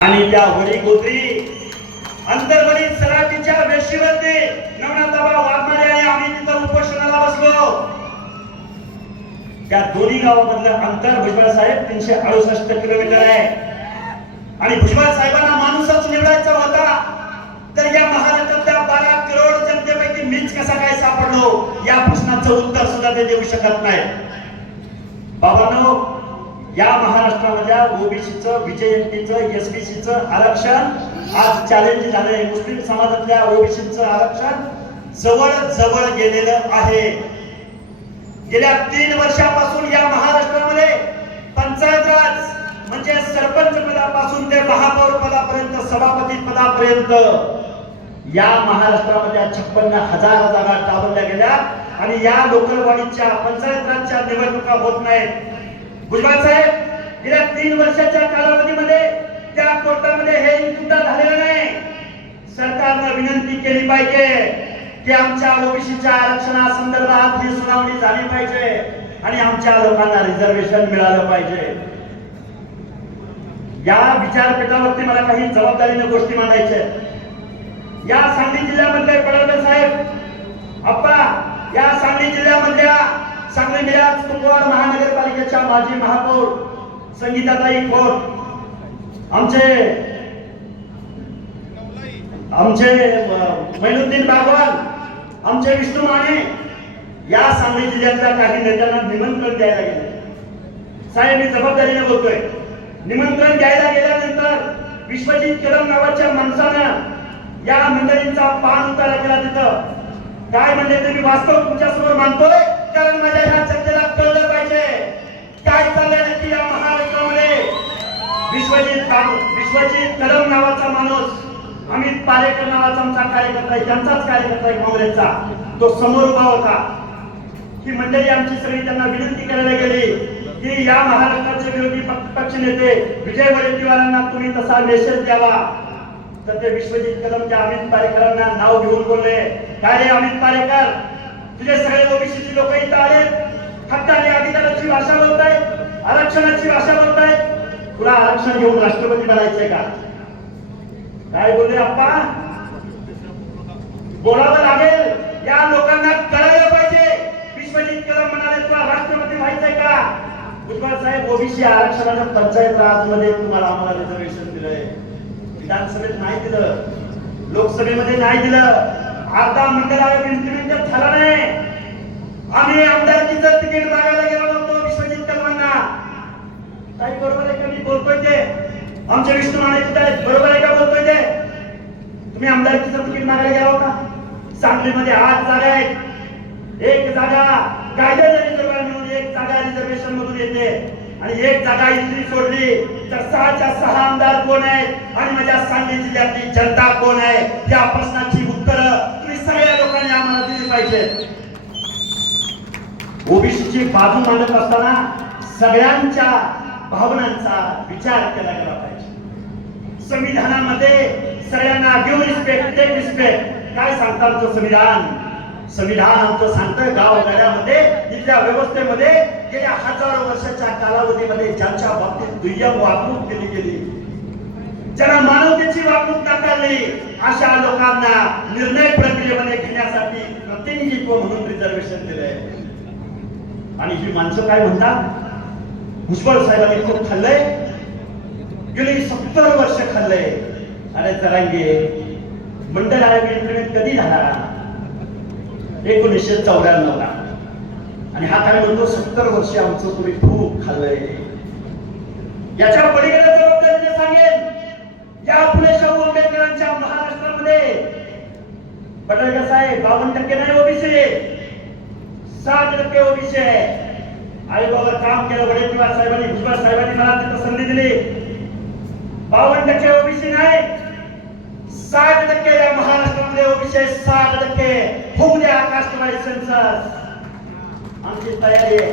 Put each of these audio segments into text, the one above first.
आणि त्या वडी गोत्री अंतर्गणी सराटीच्या वेशीवरती नवनाथाबा वाघमारे आणि आम्ही तिथं उपोषणाला बसलो. त्या दोन्ही गावामधलं अंतर भुजबळ साहेब तीनशे अडुसष्ट किलोमीटर आहे. आणि भुजबळ साहेबांना माणूसच निवडायचा होता. तर या महाराष्ट्रातल्या बारा करोड जनतेपैकी मीच कसा काय सापडलो? या प्रश्नाचं उत्तर सुद्धा ते देऊ शकत नाही. बाबांनो या महाराष्ट्रामधल्या ओबीसीचं विजयंतीचं एसबीसीचं आरक्षण आज चॅलेंज झालंय. मुस्लिम समाजातल्या ओबीसीचं आरक्षण जवळ जवळ गेलेलं आहे. गेल्या तीन वर्षापासून या महाराष्ट्रामध्ये पंचायत राज म्हणजे सरपंच पदापासून ते महापौर पदापर्यंत सभापती पदापर्यंत या महाराष्ट्रामध्ये छप्पन्न हजार जागा टाळल्या गेल्या. आणि या लोकलवाणीच्या पंचायत राजच्या निवडणुका होत नाहीत. भुजबळ साहेब गेल्या तीन वर्षाच्या कालावधीमध्ये त्या कोर्टामध्ये हे सुद्धा झालेलं नाही. सरकारनं विनंती केली पाहिजे की आमच्या ओबीसीच्या आरक्षणासंदर्भात ही सुनावणी झाली पाहिजे आणि आमच्या लोकांना रिझर्वेशन मिळालं पाहिजे. या विचारपीठावरती मला काही जबाबदारीने गोष्टी मांडायच्या या सांगली जिल्ह्यामधले पडवले साहेब अप्पा या सांगली जिल्ह्यामधल्या सांगली मिराज कुपवाड महानगरपालिकेच्या माजी महापौर संगीताताई खोट आमचे आमचे मैनुद्दीन बागवान आमचे विष्णू माने या सांगली जिल्ह्यातल्या काही नेत्यांना निमंत्रण द्यायला गेले. साहेब मी जबाबदारीने बोलतोय. निमंत्रण द्यायला गेल्यानंतर विश्वजित कदम नावाच्या माणसानं या मंडळींचा पान उतारा केला तिथं. काय म्हणजे ते मी वास्तव तुमच्यासमोर मानतोय कारण माझ्या ह्या जनतेला कळलं पाहिजे. काय चाललंय नक्की या महाराष्ट्रामध्ये विश्वजित विश्वजित कदम नावाचा माणूस अमित पालेकर नावाचा आमचा कार्यकर्ता आहे त्यांचाच कार्यकर्ता आहे काँग्रेसचा. तो समोर उभा होता. ही मंडळी आमची सगळी त्यांना विनंती करायला गेली की या महाराष्ट्राचे विरोधी पक्ष नेते विजय वडेट्टीवारांना तुम्ही तसा मेसेज द्यावा. तर ते विश्वजित कदम त्या अमित पारेकरांना नाव घेऊन बोलले. काय रे अमित पारेकर तुझे सगळे ओबीसीची लोक इथं आले फक्त आणि अधिकाराची भाषा बोलतायत आरक्षणाची भाषा बोलताय तुला आरक्षण घेऊन राष्ट्रपती बनायचंय का? काय बोलले अप्पा बोलावं लागेल. या लोकांना कळायला पाहिजे. विश्वजित कदम म्हणाले तुला राष्ट्रपती व्हायचंय का? भुजबळ साहेब ओबीसी आरक्षणाच्या पंचायत राजमध्ये तुम्हाला आम्हाला रिझर्वेशन दिलंय. विधानसभेत नाही दिलं. लोकसभेमध्ये नाही दिलं. आता मंडळाला झाला नाही. आम्ही आमदारकीचं तिकीट मागायला गेलो नव्हतो विश्वजित कदमांना. काही बरोबर आहे का मी? बोलतोय ते. आमचे विष्णू माने तिथे आहेत. बरोबर आहे का? बोलतोय ते. तुम्ही आमदारकीचं तिकीट मागायला गेला होता. सांगलीमध्ये आठ जागा आहेत. एक जागा कायद्याने रिझर्व मिळून एक जागा रिझर्वेशन मधून येते. आणि एक जागा इथली सोडली. तर सहाच्या सहा आमदार कोण आहेत? आणि माझ्या सांगली जिल्ह्यातली जनता कोण आहे? या प्रश्नाची उत्तरं सगळ्या लोकांनी आम्हाला दिली पाहिजे. ओबीसीची बाजू मांडत असताना सगळ्यांच्या भावनांचा विचार केला गेला पाहिजे. संविधानामध्ये सगळ्यांना गिव्ह रिस्पेक्ट टेक रिस्पेक्ट काय सांगतं आमचं संविधान? संविधान आमचं सांगतं गावगाड्यामध्ये इथल्या व्यवस्थेमध्ये गेल्या हजारो वर्षाच्या कालावधीमध्ये ज्यांच्या बाबतीत दुय्यम वागणूक केली गेली. ज्यांना मानवतेची वागणूक नाकारली. अशा लोकांना निर्णय प्रक्रियेमध्ये घेण्यासाठी प्रतिनिधित्व म्हणून रिझर्वेशन दिलंय? आणि ही माणसं काय म्हणतात? भुजबळ साहेबांनी खूप खाल्लंय. गेली सत्तर वर्ष खाल्लंय. अरे चरांगे मंडळ आयोग इम्प्लिमेंट कधी झाला एकोणीसशे चौऱ्याण्णव ला. आणि हा काय म्हणतो? सत्तर वर्ष आमचं तुम्ही खूप खाल्लंय. याच्या पलीकडे जबाबदारीने सांगेन. या फुले शाहू आंबेडकरांच्या महाराष्ट्रामध्ये. पटेल कसं आहे बावन्न टक्के नाही ओबीसी. सात टक्के ओबीसी आहे. बाबा काम केलं वडेट्टीवार साहेबांनी भुजबळ साहेबांनी मला तिथं संधी दिली. बावन्न टक्के ओबीसी नाही. साठ टक्के या महाराष्ट्रामध्ये ओबीसी साठ टक्के. होऊ द्या कास्टवाईज सेन्सस आमची तयारी आहे.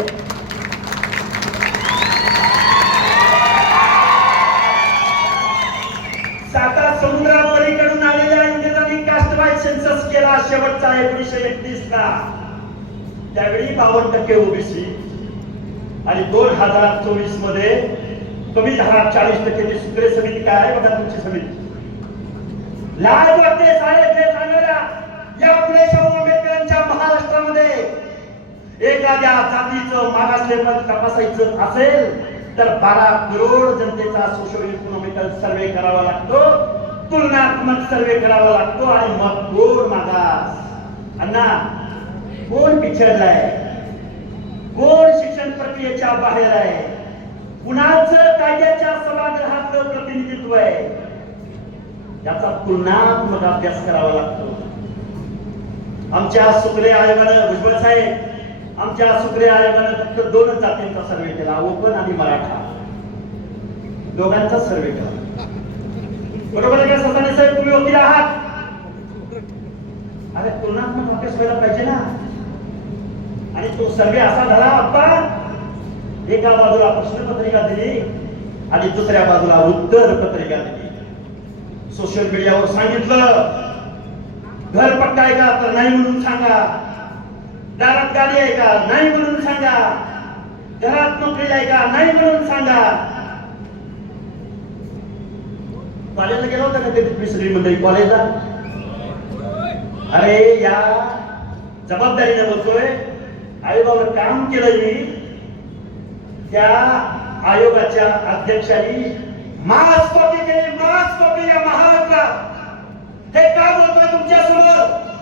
साता समुद्रापलीकडून आलेल्या इंग्रजांनी कास्टवाईज सेन्सस केला शेवटचा एकोणीसशे एकतीस ला त्यावेळी बावन्न टक्के ओबीसी आणि दोन हजार चोवीसमध्ये कमी दहा चाळीस टक्के. सुक्रे समिती काय आहे? बघा तुमची समिती. लाल वाटते साहेब हे सांगायला या पुणे शाहू आंबेडकरांच्या महाराष्ट्रामध्ये एखाद्या जातीचं मागासलेपण तपासायचं असेल तर बारा करोड जनतेचा सोशल इकॉनॉमिकल सर्वे करावा लागतो तुलनात्मक सर्वे करावा लागतो आणि मग कोण मागास? अण्णा कोण पिछडलाय? कोण शिक्षण प्रक्रियेच्या बाहेर आहे? कुणाचं कायद्याच्या सभागृहातलं प्रतिनिधित्व आहे? याचा तुलनात्मक अभ्यास करावा लागतो. आमच्या सुकले आयोगानं भुजबळ साहेब आमच्या सुक्रे आयोगानं फक्त दोनच जातींचा सर्वे केला ओपन आणि मराठा. दोघांचा सर्वे केला. बरोबर आहे का ससाने साहेब? तुम्ही वकील आहात? अरे तुलनात्मक अभ्यास व्हायला पाहिजे ना. आणि तो सर्वे असा झाला आता एका बाजूला प्रश्नपत्रिका दिली आणि दुसऱ्या बाजूला उत्तर पत्रिका दिली. सोशल मीडियावर सांगितलं घर पट्टा आहे का? तर नाही म्हणून सांगा. दारात गाडी आहे का? नाही म्हणून सांगा. घरात नोकरी आहे का? नाही म्हणून सांगा. कॉलेजला गेला होता का ते मिसरी मंडळी? कॉलेजला? अरे या जबाबदारीने बसतोय आयोगावर काम केलं मी. त्या आयोगाच्या अध्यक्षांनी मास कॉपी केली मास या महाराष्ट्रात. हे का बोलतोय तुमच्यासमोर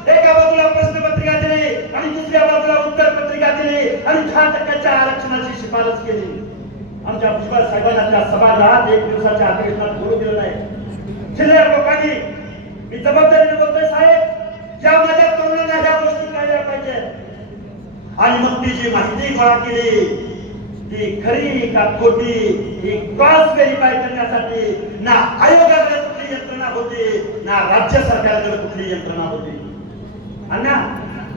एका बाजूला प्रश्नपत्रिका दिली आणि दुसऱ्या बाजूला उत्तर पत्रिका दिली आणि दहा टक्क्याच्या आरक्षणाची शिफारस केली. आमच्या भुजबळ साहेबांना त्या सभागृहात एक दिवसाच्या अधिवेशनात बोलू दिलं नाही. जिल्ह्या लोकांनी मी जबाबदारीने बोलतोय साहेब या माझ्या तरुणांना ह्या गोष्टी कळल्या पाहिजे. आणि मग ती जी माहिती गोळा केली ती खरी का खोटी ही क्रॉस व्हेरीफाय करण्यासाठी ना आयोगाकडे कुठली यंत्रणा होती ना राज्य सरकारकडे कुठली यंत्रणा होती. अण्णा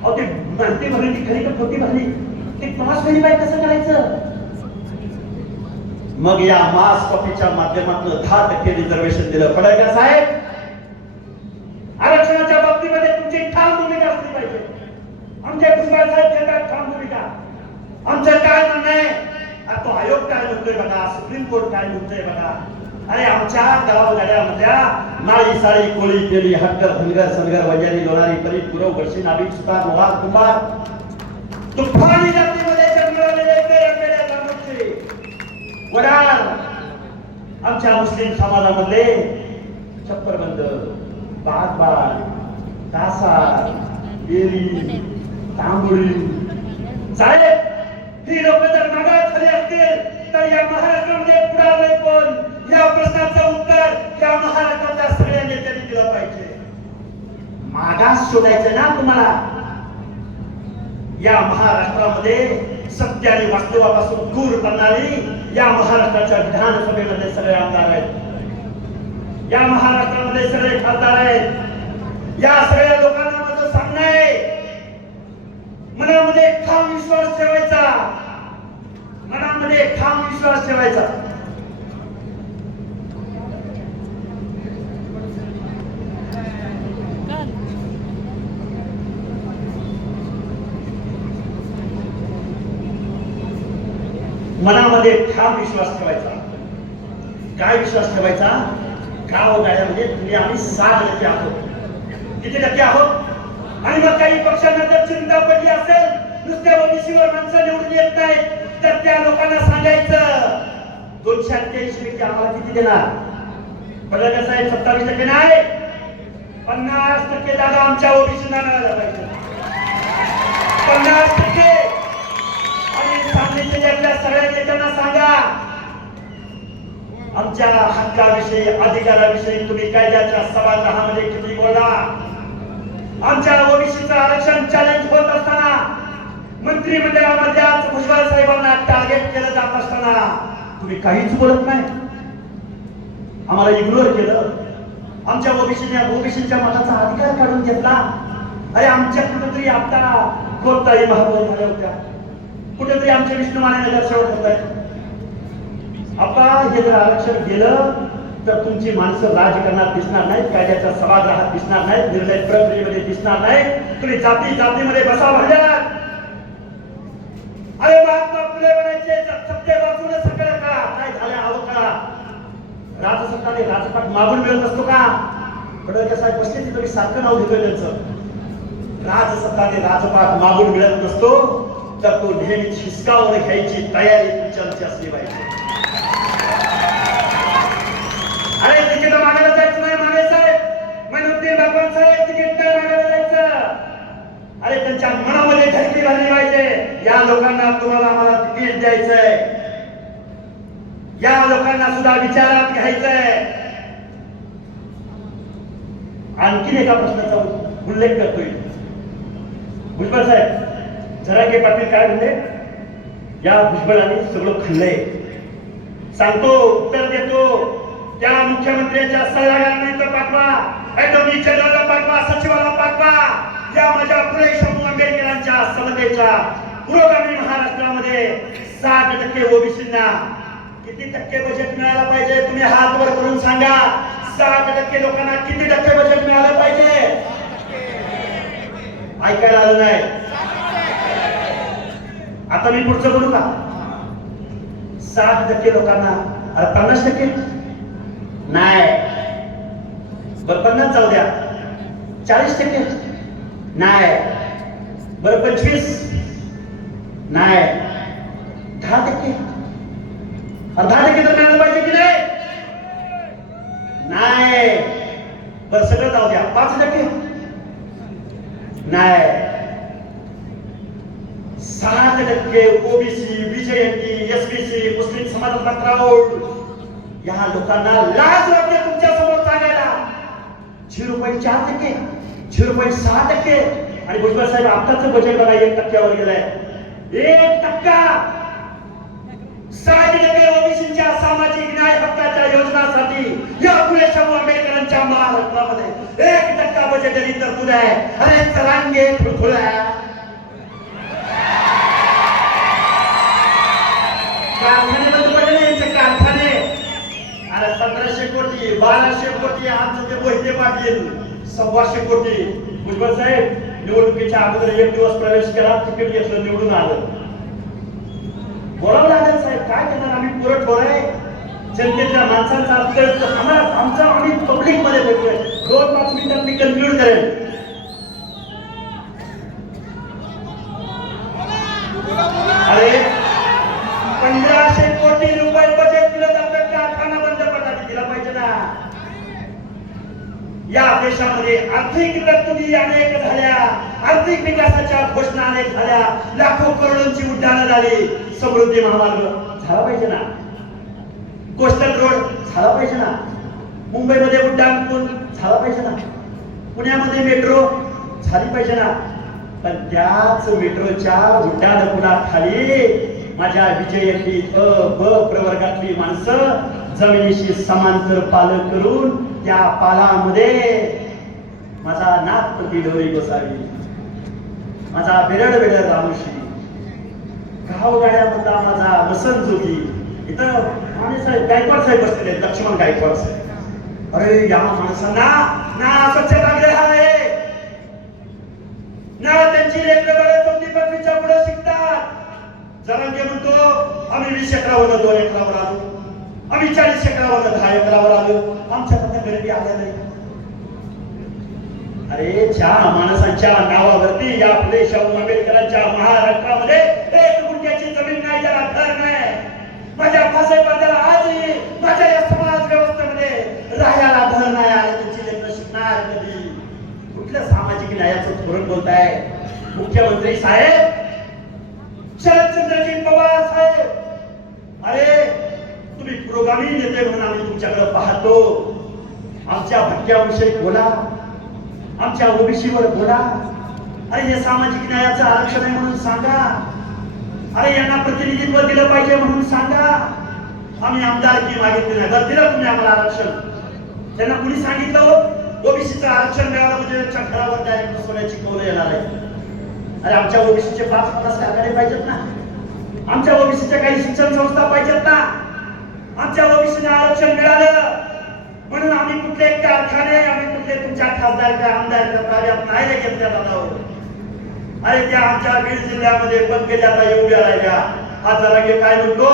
अहो ती माहिती भरली ती खरी का खोटी भरली ते क्रॉस व्हेरीफाय कसं करायचं? मग या मास कॉपीच्या माध्यमातून दहा टक्के रिझर्वेशन दिलं. का साहेब? आरक्षणाच्या बाबतीमध्ये तुमची ठाम भूमिका असली पाहिजे. आमच्या भुजबळ साहेब घेतात ठाम भूमिका. आमचं काय म्हणणं आहे? आ, तो आयोग काय म्हणतोय बघा सुप्रीम कोर्ट काय म्हणतोय बघा. अरे आमच्या गावगाड्यामधल्या माळी साळी कोळी केली हटकर धनगर सनगर वैजारी लोणारी परी पुरव वर्षी नाभिक सुतार मोहार कुंभार तुफानी जातीमध्ये जन्मलेले पेरलेल्या जांभूळचे वडार आमच्या मुस्लिम समाजामधले छप्परबंद बागबाग दासार बेरी तांबुळी साहेब ही लोक जर मागास झाली असतील तर या महाराष्ट्रामध्ये पुढारले पण या प्रश्नाचं उत्तर या महाराष्ट्राच्या सगळ्या नेत्यांनी दिलं पाहिजे. मागास शोधायचं ना तुम्हाला? या महाराष्ट्रामध्ये सत्य आणि वास्तवापासून दूर करणारी या महाराष्ट्राच्या विधानसभेमध्ये सगळे आमदार आहेत. या महाराष्ट्रामध्ये सगळे खासदार आहेत. या सगळ्या लोकांना माझं सांगणं आहे. मनामध्ये ठाम विश्वास ठेवायचा. मनामध्ये ठाम विश्वास ठेवायचा. मनामध्ये ठाम विश्वास ठेवायचा. काय विश्वास ठेवायचा? गाव गाड्यामध्ये तुम्ही आम्ही सात टक्के आहोत. किती टक्के आहोत? आणि मग काही पक्षांना जर चिंता पडली असेल नुसत्या ओबीसीवर माणसं निवडून येत नाहीत तर त्या लोकांना सांगायचं दोनशे अठ्ठ्याऐंशी पैकी आम्हाला किती देणार? बघा कसं आहे सत्तावीस टक्के नाही? पन्नास टक्के जागा आमच्या ओबीसीना मिळायला पाहिजे. पन्नास टक्के. आणि सांगली सगळ्या नेत्यांना आमच्या हक्काविषयी अधिकाराविषयी तुम्ही कायद्याच्या सभागृहामध्ये किती बोला आमच्या ओबीसीचं आरक्षण चॅलेंज होत असताना मंत्रिमंडळामध्ये आज भुजबळ साहेबांना टार्गेट केलं जात असताना तुम्ही काहीच बोलत नाही. आम्हाला इग्नोर केलं. आमच्या ओबीसीने ओबीसीच्या मताचा अधिकार काढून घेतला. अरे आमच्या कुठेतरी आता कोणताही महत्त्व झाल्या होत्या. कुठेतरी आमच्या विष्णू माने दर्शवत होत. आहेत आता हे जर आरक्षण गेलं तर तुमची माणसं राजकारणात दिसणार नाहीत कायद्याच्या सभागृहात दिसणार नाहीत निर्णय प्रक्रियेमध्ये दिसणार नाहीत तुम्ही जाती जातीमध्ये बसा भांड्यात अरे महात्मा फुले म्हणायचे सत्य वाचून सगळं का काय झालं अहो का? राजसत्ताने राजपाट मागून मिळत असतो का? फडणवीस साहेब बसले तिथं मी सारखं नाव घेतो त्यांचं. राजसत्ताने राजपाट मागून मिळत नसतो तर तो नेहमीच हिसकावून घ्यायची तयारी तुमच्या असली पाहिजे. अरे तिकीट मागायला जायचं नाही मागे साहेब. मनोद्दीन बाबा साहेब तिकीट नाही मागायला जायचं. अरे त्यांच्या मनामध्ये धडकी झाली पाहिजे. या लोकांना तुम्हाला आम्हाला तिकीट द्यायचंय. या लोकांना सुद्धा विचारात घ्यायचंय. आणखीन एका प्रश्नाचा उल्लेख करतोय. भुजबळ साहेब जरांगे पाटील काय म्हणले? या भुजबळाने सगळं खाल्लंय. सांगतो उत्तर देतो. त्या मुख्यमंत्र्यांच्या सल्लागारांना पाठवा अटॉर्नी जनरलला पाठवा सचिवाला पाठवा. या माझ्या फुले शाहू आंबेडकरांच्या समतेच्या पुरोगामी महाराष्ट्रामध्ये साठ टक्के ओबीसींना किती टक्के बजेट मिळायला पाहिजे तुम्ही हात वर करून सांगा. साठ टक्के लोकांना किती टक्के बजेट मिळालं पाहिजे? ऐकायला आलं नाही. आता मी पुढचं बोलू का? साठ टक्के लोकांना पन्नास टक्के? नाही. बरं पन्नास जाऊ द्या. चाळीस टक्के. नाही. बरं पंचवीस नाही. दहा टक्के. दहा टक्के तर मिळालं पाहिजे की नाही? बरं, सगळं जाऊ द्या. पाच टक्के. नाही. सात टक्के ओबीसी, बीजेपी, एसबीसी, मुस्लिम समाजातला क्राऊड या लोकांना लाज वाटते तुमच्यासमोर सांगायला झिरो पॉईंट चार टक्के झिरो पॉईंट सहा टक्के. आणि भुजबळ साहेब आताच बजेट बघा एक टक्क्यावर गेलाय. एक टक्का. साठ टक्के ओबीसीच्या सामाजिक न्याय हक्काच्या योजनासाठी या फुले शाहू आंबेडकरांच्या महाराष्ट्रामध्ये एक टक्का बजेटरी तरतूद आहे अरे चरांगे खुळखुळ्या कारखान्यामध्ये अरे पंधराशे कोटी बाराशे कोटी आमचं ते मोहिते पाटील. सव्वाशे कोटी. भुजबळ साहेब निवडणुकीच्या अगोदर एक दिवस प्रवेश केला तिकीट घेतलं निवडून आलं. बोलावं लागेल साहेब काय करणार? आम्ही पुरट बोलाय जनतेच्या माणसांचा अर्थ आम्हाला आमचा आम्ही पब्लिकमध्ये भेटतोय. दोन पाच मिनिटात मी कन्क्लूड करेल या देशामध्ये आर्थिक तरतुदी अनेक झाल्या. आर्थिक विकासाच्या घोषणा अनेक झाल्या. लाखो करोडोंची उड्डाणं झाली. समृद्धी महामार्ग झाला पाहिजे ना? कोस्टल रोड झाला पाहिजे ना? मुंबईमध्ये उड्डाण पूल झाला पाहिजे ना? पुण्यामध्ये मेट्रो झाली पाहिजे ना? पण त्याच मेट्रोच्या उड्डाण पुलाखाली माझ्या विजयातली अ ब प्रवर्गातली माणसं जमिनीशी समांतर पालन करून त्या पालामध्ये माझा नागपती डोरी बसावी माझा बिरड बेरड रामोशी. गावगाड्यामधला माझा वसंत जोगी इथं माने गायकवाड साहेब बसलेले लक्ष्मण गायकवाड साहेब. अरे या माणसांना ना स्वच्छ स्वच्छतागृह आहे. ना त्यांची लेकरं बाळं चौथी पाचवीच्या पुढे शिकतात. जरा ते म्हणतो आम्ही वीस एकरावर दोन एकरावर आलो आम्ही चाळीस एकरावर दहा एकरावर आलो. आमच्याकडनं गरिबी आल्या नाही. अरे ज्या माणसांच्या नावावरती या फुले शाहू आंबेडकरांच्या महाराष्ट्रामध्ये एक गुंठ्याची जमीन नाही ज्याला घर नाही. माझ्या फासे आजही माझ्या या समाज व्यवस्थेमध्ये राहायला घर नाही आणि त्यांची लेकरं शिकणार कधी? कुठल्या सामाजिक न्यायाचं धोरण बोलताय? मुख्यमंत्री साहेब शरदचंद्रजी पवार साहेब अरे तुम्ही पुरोगामी नेते म्हणून आम्ही तुमच्याकडे पाहतो. आमच्या भटक्याविषयी बोला. आमच्या ओबीसीवर बोला. अरे हे सामाजिक न्यायाचं आरक्षण आहे म्हणून सांगा. अरे यांना प्रतिनिधित्व दिलं पाहिजे म्हणून सांगा. आम्ही आमदारकी मागितली नाही जर दिलं तुम्ही आम्हाला आरक्षण. त्यांना कुणी सांगितलं? ओबीसीचं आरक्षण मिळालं म्हणजे चक्रावर घरावर डायरेक्ट सोन्याची कौल येणार आहे. अरे आमच्या ओबीसीचे पाच पन्नास आघाडी पाहिजेत ना. आमच्या ओबीसीच्या काही शिक्षण संस्था पाहिजेत ना. आमच्या ओबीसीने आरक्षण मिळालं. म्हणून आम्ही कुठले कारखाने आम्ही कुठले तुमच्या खासदारच्या आमदारच्या ताब्यात नाही घेतल्या जाणार. अरे त्या आमच्या बीड जिल्ह्यामध्ये पंकजाला एवढ्या राहिल्या. हा जरांगे काय म्हणतो?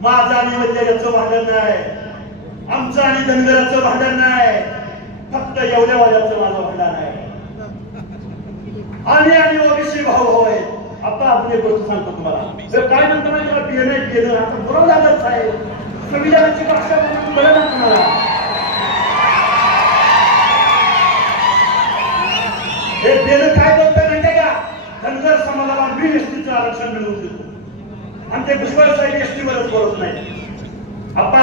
माझा आणि वैद्याचं भांडण नाही. आमचं आणि धनगराचं भांडण नाही. फक्त एवढ्या वाजाचं माझं भांडण आहे. आम्ही आणि ओबीसी भाऊ होय. आता अजून एक गोष्ट सांगतो तुम्हाला. जर काय म्हणताना माहिती का पिणं पिणं आता बरोबर झालंच आहे संविधानाची भाषा म्हणून बरं ना तुम्हाला हे बेलं काय बोलतं माहितीये का? धनगर समाजाला मी एसटीचं आरक्षण मिळवून देतो. आणि ते भुजबळ साहेब एसटीवरच बोलत नाही आता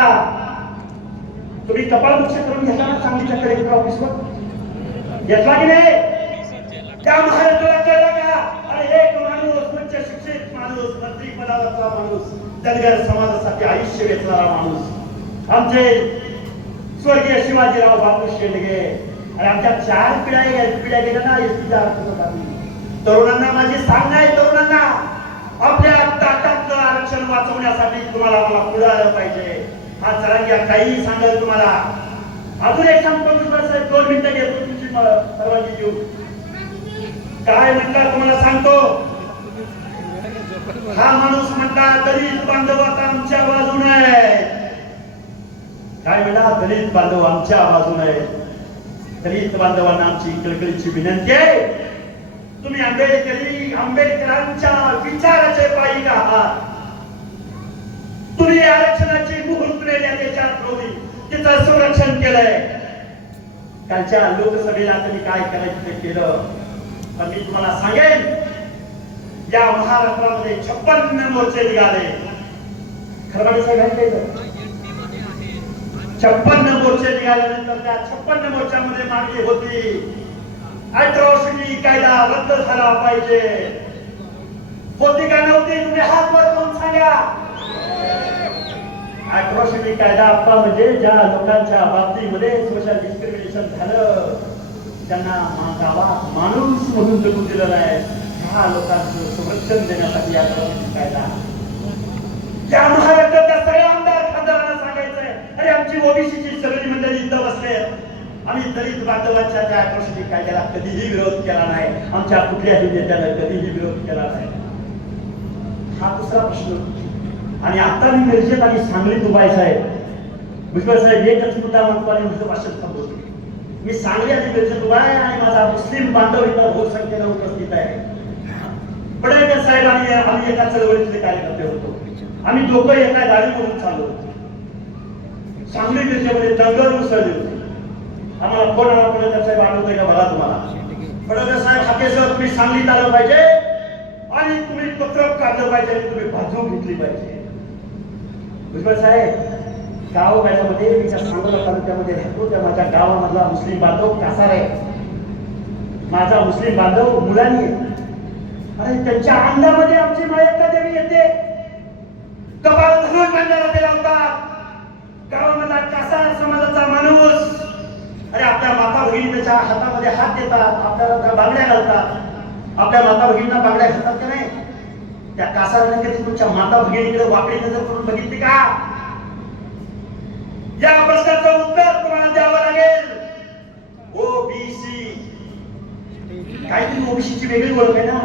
तुम्ही कपाळमुक्ष करून घेतला ना सांगलीच्या कलेक्टर ऑफिसवर घेतला की नाही? त्या महाराष्ट्राला कळला का अरे एक माणूस उच्च शिक्षित माणूस मंत्री पदावरचा माणूस धनगर समाजासाठी आयुष्य वेचणारा माणूस. आमचे स्वर्गीय शिवाजीराव बापू शेंडगे आणि आमच्या चार पिढ्या पिढ्या गेल्या ना एसटीच्या तरुणांना माझी सांगणं आहे तरुणांना आपल्या ताटातलं आरक्षण वाचवण्यासाठी तुम्हाला मला पुढे आलं पाहिजे. हा चरंग्या काही सांगेल तुम्हाला. अजून एक सांगतो विश्वास साहेब दोन मिनिटं घेतो तुमची परवानगी देऊ काय म्हणतात तुम्हाला सांगतो? हा माणूस म्हटला दलित बांधव आता आमच्या बाजूने आहे काय म्हणा दलित बांधव आमच्या बाजूने आहे दलित बांधवांना आमची कळकळीची विनंती आहे. तुम्ही आंबेडकरी आंबेडकरांच्या विचाराचे पायी का आहात? तुम्ही आरक्षणाची मुहूर्त त्याच्यात नव्हती तिचं संरक्षण केलंय. कालच्या लोकसभेला तुम्ही काय करायचं केलं? तर मी तुम्हाला सांगेन. या महाराष्ट्रामध्ये छप्पन मोर्चे निघाले. खरबाडे साहेब आहे छप्पन्न मोर्चे निघाल्यानंतर त्या छप्पन्न मोर्चामध्ये मागणी होती. अॅट्रॉसिटी कायदा रद्द झाला पाहिजे. होती का नव्हती? तुम्ही हात वर करून सांगा. अॅट्रॉसिटी कायदा आपला म्हणजे ज्या लोकांच्या बाबतीमध्ये सोशल डिस्क्रिमिनेशन झालं त्यांना माझा माणूस म्हणून जगून दिलेला आहे. ह्या लोकांचं संरक्षण देण्यासाठी या अॅट्रॉसिटी कायदा त्या महाराष्ट्राच्या सगळ्या आमदार खासदारांना सांगायचंय अरे आमची ओबीसीची सगळी मंडळी इथं बसले आम्ही दलित बांधवांच्या त्या अॅट्रॉसिटी कायद्याला कधीही विरोध केला नाही. आमच्या कुठल्याही नेत्याला कधीही विरोध केला नाही. हा दुसरा प्रश्न. आणि आता मी मिरजेत आणि सांगलीत उभा साहेब. भुजबळ साहेब एकच मुद्दा म्हणतो आणि माझं भाषण थांबवतो मी सांगली आणि मिरजेत उभा आहे आणि माझा मुस्लिम बांधव इथं बहुसंख्य उपस्थित आहे पडळकर साहेब आणि आम्ही एका चळवळीतले कार्यकर्ते होतो? आम्ही दोघं एका गाडी गाडीमधून चालू होतो. सांगली जिल्ह्यामध्ये दंगल उसळली होती. आम्हाला कोण आला फडणवीस साहेब आठवतोय का बघा तुम्हाला? फडणवीस साहेब हाकेसर तुम्ही सांगलीत आलं पाहिजे आणि तुम्ही पत्रक काढलं पाहिजे आणि तुम्ही भाजून घेतली पाहिजे. भुजबळ साहेब गावगाड्यामध्ये मी त्या सांगोला तालुक्यामध्ये राहतो त्या माझ्या गावामधला मुस्लिम बांधव कासार आहे. माझा मुस्लिम बांधव मुलांनी आहे. अरे त्यांच्या अंगामध्ये आमची मायता देवी येते. कपाळ धरून बांधायला ते लावतात. गावामधला कसा समाजाचा माणूस. अरे आपल्या माता भगिनी त्याच्या हातामध्ये हात देतात. आपल्याला त्या बांगड्या घालतात. आपल्या माता भगिनींना बांगड्या घालतात का नाही? त्या कासाराने कधी तुमच्या माता भगिनीकडे वाकडी नजर करून बघितली का? या प्रश्नाचं उत्तर तुम्हाला द्यावं लागेल. ओबीसी काहीतरी ओबीसीची वेगळी ओळख आहे ना?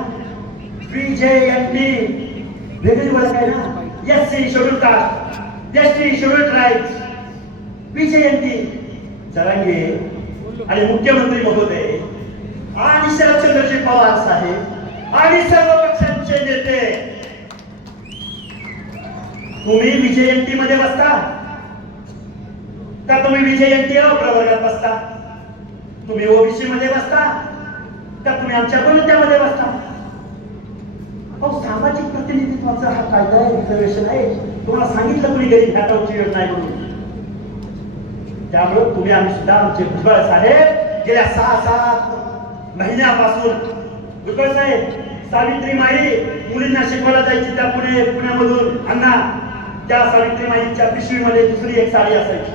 बीजेएमपी वेगळी ओळख आहे ना? S C schedule caste S T schedule tribes BJMP Jarange आणि मुख्यमंत्री महोदय आणि शरदचंद्रजी पवार साहेब आणि सर्व पक्षांचे नेते. तुम्ही विजयंती मध्ये बसता? का तुम्ही विजयंती प्रवर्गात बसता? तुम्ही ओबीसी मध्ये बसता? का तुम्ही आमच्या कोणत्यामध्ये बसता? अहो सामाजिक प्रतिनिधित्वाचा हा कायदा आहे रिझर्वेशन आहे. तुम्हाला सांगितलं तुम्ही गरीब हटावची योजना आहे म्हणून. त्यामुळे तुम्ही आम्ही सुद्धा आमचे भुजबळ साहेब गेल्या सहा सात महिन्यापासून भुजबळ साहेब सावित्री माई मुलींना शिकवायला जायची त्या पुणे पुण्यामधून अण्णा त्या सावित्री माईच्या पिशवीमध्ये दुसरी एक साडी असायची.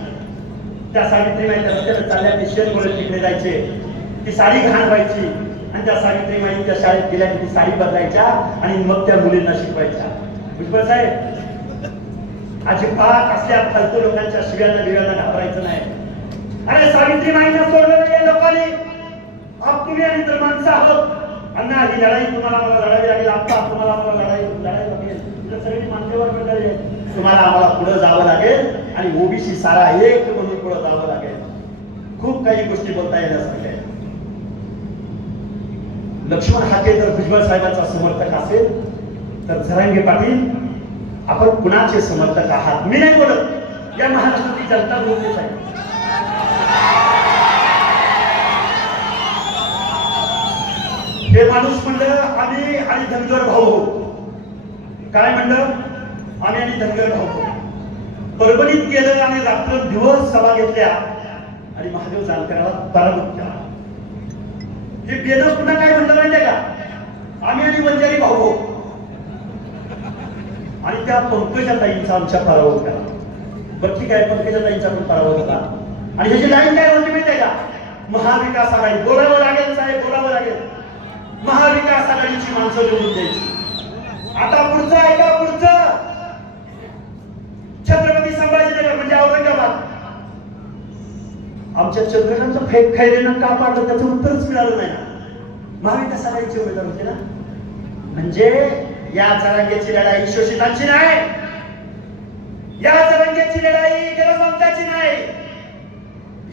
त्या सावित्री माईच्या चालल्या ते शेतमुळे तिकडे जायचे. ती साडी घाण व्हायची. आणि त्या सावित्री माई त्या शाळेत गेल्या की ती साडी बदलायच्या आणि मग त्या मुलींना शिकवायच्या. भुजबळ साहेब अजिबात असल्या फालतू लोकांच्या शिव्यांना बिव्यांना घाबरायचं नाही. अरे सावित्री माईंना सोडलं नाही लोकांनी. आप तुम्ही आणि तर माणसं आहोत. अण्णा ही लढाई तुम्हाला मला लढावी लागेल. आता तुम्हाला मला लढाई लढावी लागेल. तुला सगळी मान्यवर तुम्हाला आम्हाला पुढे जावं लागेल आणि ओबीसी सारा एक म्हणून पुढे जावं लागेल. खूप काही गोष्टी बोलता येण्यासारख्या लक्ष्मण हाके जर भुजबळ साहेबांचा समर्थक असेल तर झरांगे पाटील आपण कुणाचे समर्थक आहात? मी नाही बोलत. या महाराष्ट्राची जनता बोलतेच साहेब हे माणूस म्हणलं आम्ही आणि धनगर भाऊ काय म्हणलं? आम्ही आणि धनगर भाऊ परभणीत गेलं आणि रात्र दिवस सभा घेतल्या. आणि महादेव जानकराला पराभूत केला. हे बेदस पुन्हा काय म्हणलं माहितीये का? आम्ही आणि वंजारी भाऊ. आणि त्या पंकजा ताईंचा आमच्या पराभव केला बरं ठीक आहे पंकजा ताईंचा पण पराभव होता. आणि ह्याची लाईन काय होती माहितीये का? महाविकास आघाडी. बोलावं लागेल साहेब बोलावं लागेल. महाविकास आघाडीची माणसं निवडून द्यायची. आता पुढचं ऐका पुढचं. छत्रपती संभाजीनगर म्हणजे औरंगाबाद. आमच्या चंद्रकांतचं फेक खैरेनं का पाडलं? त्याचं उत्तरच मिळालं नाही. ना महाविकास आघाडीचे उमेदवार होते ना? म्हणजे या जरांगेची लढाई शोषितांची नाही. या जरंगेची लढाई गरजवंताची नाही.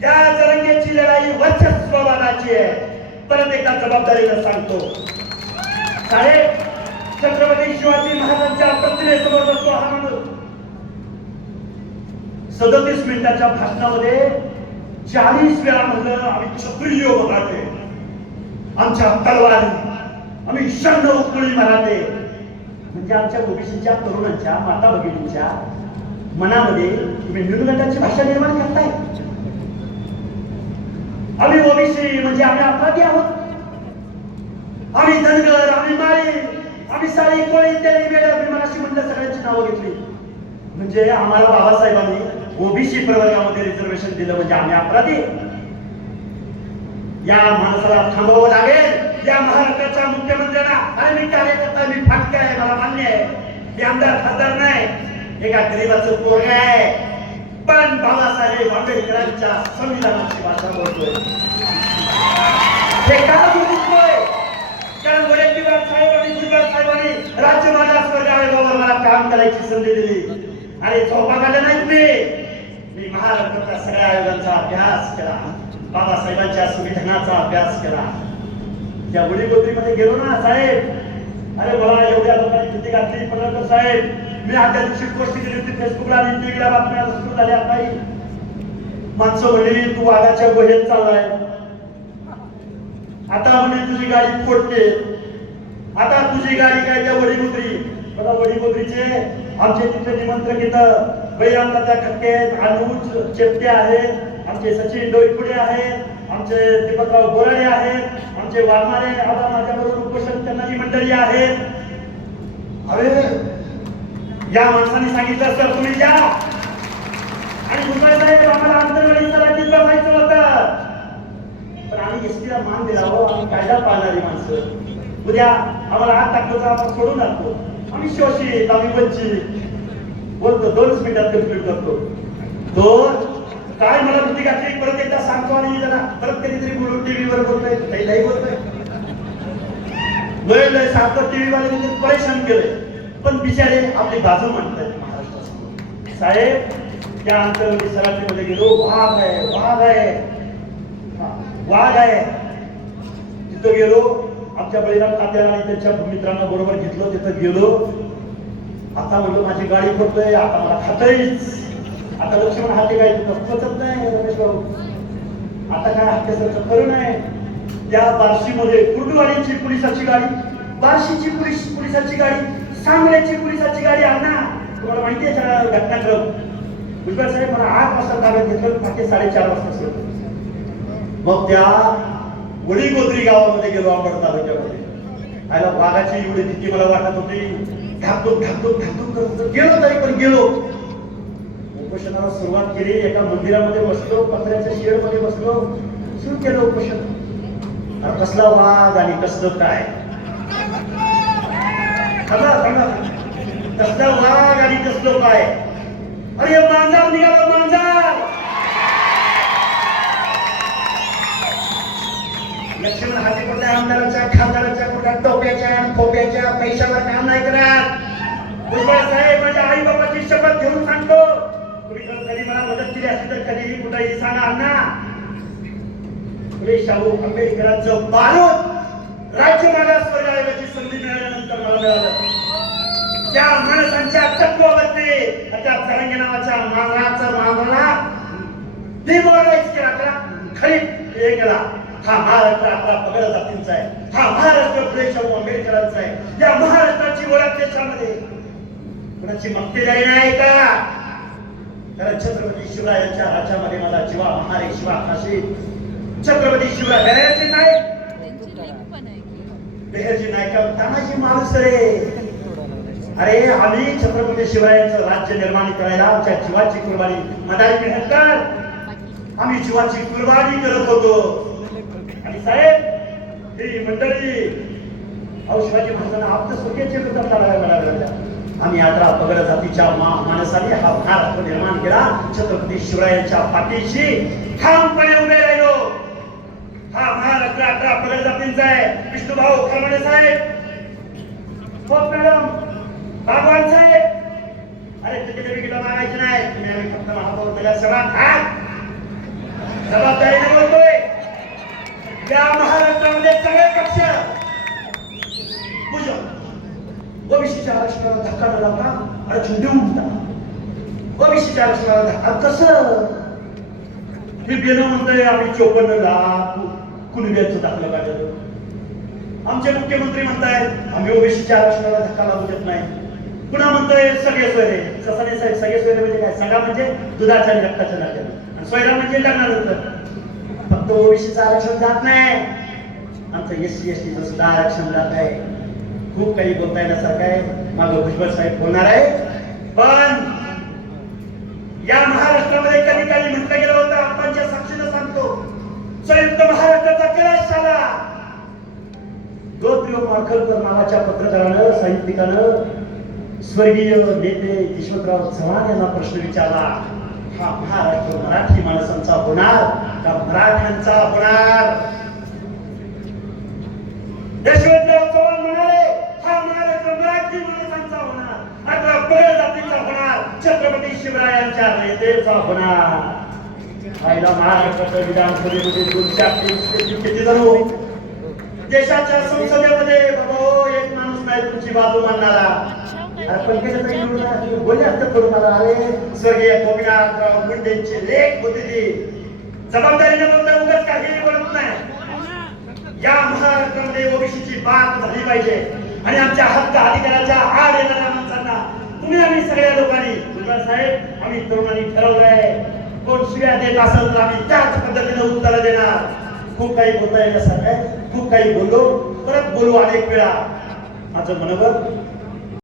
या जरंगेची लढाई वर्चस्ववादाची आहे. परत एकदा जबाबदारीनं सांगतो. साहेब छत्रपती शिवाजी महाराजांच्या प्रतिमेसमोर बसतो हा माणूस. सदतीस मिनिटाच्या भाषणामध्ये चाळीस वेळा म्हणलं आम्ही क्षत्रिय मराठे आमच्या तलवारी. आम्ही शंड उकळी मराठे. म्हणजे आमच्या ओबीसीच्या तरुणांच्या माता भगिनींच्या मनामध्ये तुम्ही निर्गटाची भाषा निर्माण करताय. आम्ही ओबीसी म्हणजे आम्ही अपराधी आहोत. आम्ही धनगर आम्ही माळी आम्ही सारी कोळी इत्यादी वेळ आम्ही मनाशी म्हणलं सगळ्यांची नावं घेतली. म्हणजे आम्हाला बाबासाहेबांनी ओबीसी प्रवर्गामध्ये रिझर्वेशन दिलं म्हणजे आम्ही अपराधी. या माणसाला थांबवावं लागेल. या महाराष्ट्राच्या मुख्यमंत्र्यांना अरे मी कार्यकर्ता मी फाटके आहे मला मान्य आहे. मी आमदार खासदार नाही. एका गरीबाचं पोरग आहे. पण बाबासाहेब आंबेडकरांच्या संविधानाची भाषा बोलतोय. हे का बोलतोय? कारण वडेट्टीवार साहेब गुजरात साहेबांनी राज्य माझा स्वर्ग आयोगावर मला काम करायची संधी दिली. आणि झोपाकाला नाहीत मी मी महाराष्ट्राच्या सगळ्या आयोगांचा अभ्यास केला. बाबासाहेबांच्या संविधानाचा अभ्यास केला. त्या वडीगोत्रीमध्ये गेलो ना साहेब. अरे मला एवढ्या लोकांनी भीती घातली. पडळकर साहेब मी आदल्या दिवशी पोस्ट केली होती. फेसबुकला आणि टीव्हीला बातम्या सुरू झाल्या. काही माणसं म्हणे तू वाघाच्या गुहेत चाललाय. आता म्हणे तुझी गाडी फोडते. आता तुझी गाडी काय त्या वडीगोत्री बघा वडीगोत्रीचे आमचे तिथे निमंत्रक इथं बैरामदादा खटके आहेत अनुज चेपटे आहेत आमचे सचिन डोईपुडे आहेत आमचे दीपकराव बोराडे आहेत आमचे वाघमारे आता माझ्याबरोबर उपोषण करणारी मंडळी आहेत अरे या माणसाने सांगितलं सर तुम्ही या। आणि दुसरा साहेब आम्हाला आंतरवाडी सराठीत बसायचं होतं। पण आम्ही एसटीला मान दिला हो आम्ही कायदा पाळणारी माणसं. उद्या आम्हाला आत टाकतो तर आपण सोडून टाकतो आम्ही शोषित आम्ही वंचित. बोलतो दोनच मिनिटात कंप्लीट करतो. तो काय मला भीती घातली परत एकदा सांगतो आणि जरा. परत कधीतरी बोलून टीव्हीवर बोलतोय. काही नाही बोलतोय. लय लय सारखं टीव्ही वाले परेशान केलंय. पण बिचारे आपली बाजू म्हणताय साहेब त्या अंतरमध्ये सराठीमध्ये गेलो. वाघ आहे वाघ आहे. वाघ आहे. तिथं गेलो. आमच्या बळीराम तात्याला आणि त्यांच्या मित्रांना बरोबर घेतलं. तिथं गेलो. आता म्हणतो माझी गाडी फोडतोय आता मला खातोयच आता लक्ष्मण हाती काय पचत नाही रमेश भाऊ. आता काय हत्यासारखं करू नये. त्या बार्शीमध्ये कुर्डुवाडीची पोलिसाची गाडी बार्शीची पोलीस पोलिसाची गाडी सांगण्याची पोलिसाची गाडी आणा. तुम्हाला माहिती आहे घटनाक्रम? भुजबळ साहेब मला आठ वाजता ताब्यात घेतलं पहाटे साडेचार वाजता सोडलं मग त्या वडीगोत्री गावामध्ये गेलो आपण तालुक्यामध्ये. आयला वाघाची एवढी भीती मला वाटत होती. ढाकून ढाकून ढाकून करत गेलो तरी पण गेलो. उपोषणाला सुरुवात केली. एका मंदिरामध्ये बसलो पत्र्याच्या शेडमध्ये बसलो. सुरू केलं उपोषण. कसला वाद आणि कसलं काय? थांबा कसला वाघ आणि कसलं काय? अरे माझा निघाला. लक्ष्मण हाती कुठल्या आमदाराच्या खासदाराच्या कुठल्या टोप्याच्या खोप्याच्या पैशावर काम नाही करत. भुजबळ साहेब माझ्या आई बाबाची शपथ घेऊन सांगतो. तुम्ही कधी मला मदत केली असती तर कधीही कुठेही सांगा ना. फुले शाहू आंबेडकरांचं बारूद राज्य मागास आयोगाची संधी मिळाल्यानंतर मला मिळालं. त्या माणसांच्या तत्वावरती त्या तरंगे नावाच्या मांगणाचा मांगणा डिमोरलाइज केला त्याला. खरी हे केला. हा महाराष्ट्र आपला पगड जातींचा आहे. हा महाराष्ट्र फुले शाहू आंबेडकरांचा आहे. या महाराष्ट्राची ओळख देशामध्ये. कुणाची मक्तेदारी नाही का कारण छत्रपती शिवरायांच्या राज्यामध्ये मला जीवा महारे शिवा काशी. छत्रपती शिवराय बेहेरचे नाईक. त्यांची नायका तानाजी माणूस रे अरे आम्ही छत्रपती शिवरायांचं राज्य निर्माण करायला आमच्या जीवाची कुर्बानी मदारी मेहनत कर आम्ही जीवाची कुर्बानी करत होतो. साहेब ही मंडळी औषधाची शिवाजी महाराजांना आपलं स्वकीयचे कृतज्ञता लढायला मिळाल्या आम्ही अठरा पगड जातीच्या मा माणसाने हा भारत निर्माण केला. छत्रपती शिवरायांच्या पाठीशी ठामपणे उभे राहिलो. हा महाराष्ट्र अठरा पगड जातींचा आहे. विष्णुभाऊ खरमणे साहेब. हो मॅडम. भगवान साहेब. अरे तुम्ही गेलं मागायचे नाही. तुम्ही आम्ही फक्त महापौर दिल्या सभा हात जबाबदारीने बोलतोय या महाराष्ट्रामध्ये सगळे पक्ष भूषण ओबीसीच्या आरक्षणाला धक्का न लावता अर्जुन देऊन म्हणता ओबीसीच्या आरक्षणाला धक्का कसं? हे बेनं म्हणतंय आम्ही चोपन्न लाख कुणब्याचं दाखलं काढलं आमचे मुख्यमंत्री म्हणतायत आम्ही ओबीसीच्या आरक्षणाला धक्का लागू देत नाही. पुन्हा म्हणतोय सगळे सोयरे. ससाने साहेब सगळे सोयरे म्हणजे काय? सगळा म्हणजे दुधाच्या रक्ताच्या नात्यानं आणि सोयरा म्हणजे लग्नानंतर. फक्त ओबीसीचं आरक्षण जात नाही. आमचं एस सी एस टीचं सुद्धा आरक्षण जात आहे. खूप काही बोलता येण्यासारखं आहे. माझं भुजबळ साहेब बोलणार आहे. पण या महाराष्ट्रामध्ये कधी काही म्हटलं गेलं होतं? आपणच्या साक्षीनं सांगतो. संयुक्त महाराष्ट्राचा कलश झाला गोप्रिय मार्खलकर नावाच्या पत्रकारानं साहित्यिकानं स्वर्गीय नेते यशवंतराव चव्हाण यांना प्रश्न विचारला. हा महाराष्ट्र मराठी माणसांचा होणार का मराठ्यांचा होणार. यशवंतराव चव्हाण म्हणाले हा महाराष्ट्र मराठी माणसांचा होणार अठरा बळ जातीचा होणार छत्रपती शिवरायांच्या नेतेचा होणार. पहिला महाराष्ट्राच्या विधानसभेमध्ये दोनशे किती जण देशाच्या संसदेमध्ये बाबा हो, एक माणूस नाही तुमची बाजू मांडणारा. बोलले असते मला. अरे स्वर्गीय गोपीनाथराव मुंडेंचे लेख होते ते. जबाबदारीने बोलता उगाच काही बोलत नाही या महाराष्ट्रामध्ये ओबीसीची बात झाली पाहिजे. आणि आमच्या हक्क अधिकाराच्या आड येणाऱ्या माणसांना तुम्ही आम्ही सगळ्या लोकांनी साहेब आम्ही तरुणांनी ठरवलंय. कोण शिव्या देत असेल तर आम्ही त्याच पद्धतीने उत्तर देणार. खूप काही बोलता येण्यासारखं काय खूप काही बोललो. परत बोलू अनेक वेळा. माझं मनोबल